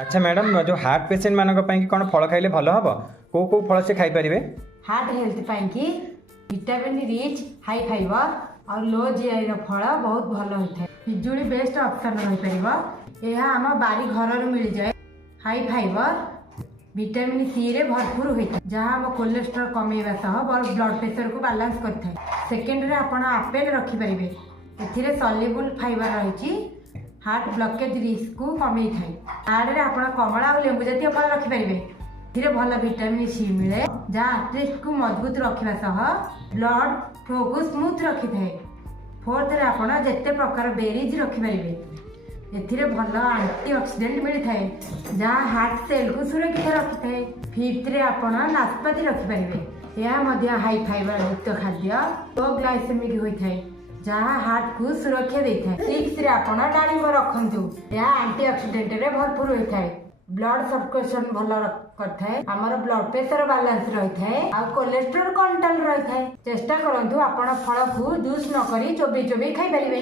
अच्छा मैडम जो heart patient मान कौन फल खाइले भल हम कौ कौ फल से खाई पारे? हार्ट हेल्थ पाई विटामिन रिच हाई फाइबर और लो जीआई फल बहुत भल होता है। पिजुड़ी बेस्ट ऑप्शन रही पार। यह आम बारी घर मिल जाए। हाई फाइबर विटामिन सी रे भरपूर होता है जहाँ आम कोलेस्ट्रॉल कमेवा सह ब्लड प्रेशर को बालांस करता है। सेकेंड रे आपण आपेल रखिपारे। एथिरे सल्युबल फाइबर रही हार्ट ब्लॉकेज रिस्क को कमे थाए। थर्ड रे आपण कमला और लेंबू जातीय फल रखिपारे। एथिरे भल विटामिन सी मिले जहाँ आर्टरीज को मजबूत रखा सह ब्लड फ्लो को स्मूथ रखी थाए। फोर्थ रे आपण जेते प्रकार बेरीज रखिपारे। एथिरे भल एंटीऑक्सीडेंट मिलता है जहाँ हार्ट सेल को सुरक्षित रखी थाए। फिफ्थ रे आपण नाशपाती रखिपारे। यह मध्य हाई फाइबर युक्त खाद्य लो ग्लाइसेमिक होता है जहाँ हार्ट को सुरक्षा देता है। सिक्स रे आपण डाळिंब रखंतु। यह एंटीऑक्सीडेंट रे भरपूर होता है। ब्लड सर्कुलेशन भल करता है। आमर ब्लड प्रेशर बैलेंस रही है और कोलेस्ट्रॉल कंट्रोल रही है। चेष्टा करंतु आपण फल को जूस न करी चोबी चोबी खाई पारिबे।